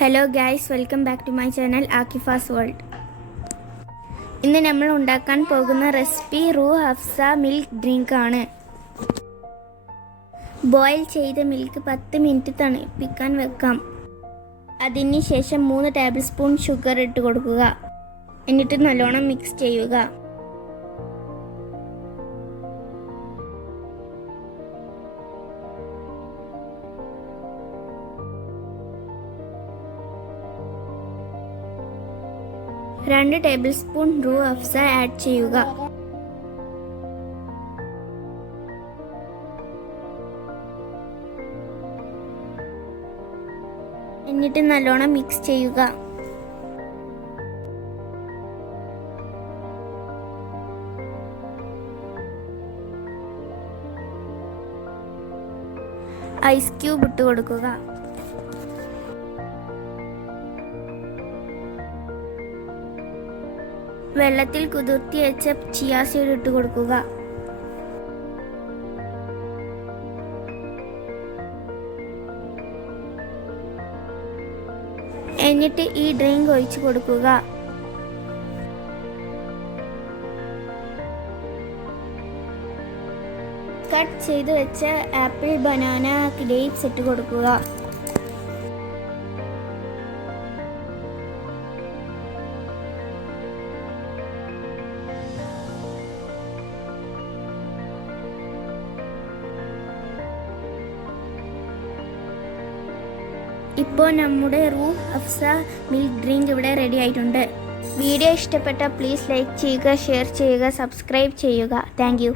Hello guys, welcome back to my channel Aakifa's world. ഇന്ന് നമ്മൾ ഉണ്ടാക്കാൻ പോകുന്ന recipe Rooh Afza milk drink ആണ്. ബോയിൽ ചെയ്ത മിൽക്ക് 10 മിനിറ്റ് തണുപ്പിക്കാൻ വെക്കാം. അതിന് ശേഷം 3 ടേബിൾ സ്പൂൺ ഷുഗർ ഇട്ട് കൊടുക്കുക. എന്നിട്ട് നല്ലോണം മിക്സ് ചെയ്യുക. രണ്ട് ടേബിൾ സ്പൂൺ റൂഹ് അഫ്സ ആഡ് ചെയ്യുക. എന്നിട്ട് നല്ലോണം മിക്സ് ചെയ്യുക. ഐസ് ക്യൂബ് ഇട്ട് കൊടുക്കുക. വെള്ളത്തിൽ കുതിർത്തി വെച്ച ചിയ സീഡ് ഇട്ട് കൊടുക്കുക. എന്നിട്ട് ഈ ഡ്രിങ്ക് ഒഴിച്ചു കൊടുക്കുക. കട്ട് ചെയ്ത് വെച്ച ആപ്പിൾ, ബനാന, ഗ്രേപ്സ് ഇട്ട് കൊടുക്കുക. ഇപ്പോൾ നമ്മുടെ റൂഹ് അഫ്സ മിൽക്ക് ഡ്രിങ്ക് ഇവിടെ റെഡി ആയിട്ടുണ്ട്. വീഡിയോ ഇഷ്ടപ്പെട്ടാൽ പ്ലീസ് ലൈക്ക് ചെയ്യുക, ഷെയർ ചെയ്യുക, സബ്സ്ക്രൈബ് ചെയ്യുക. Thank you.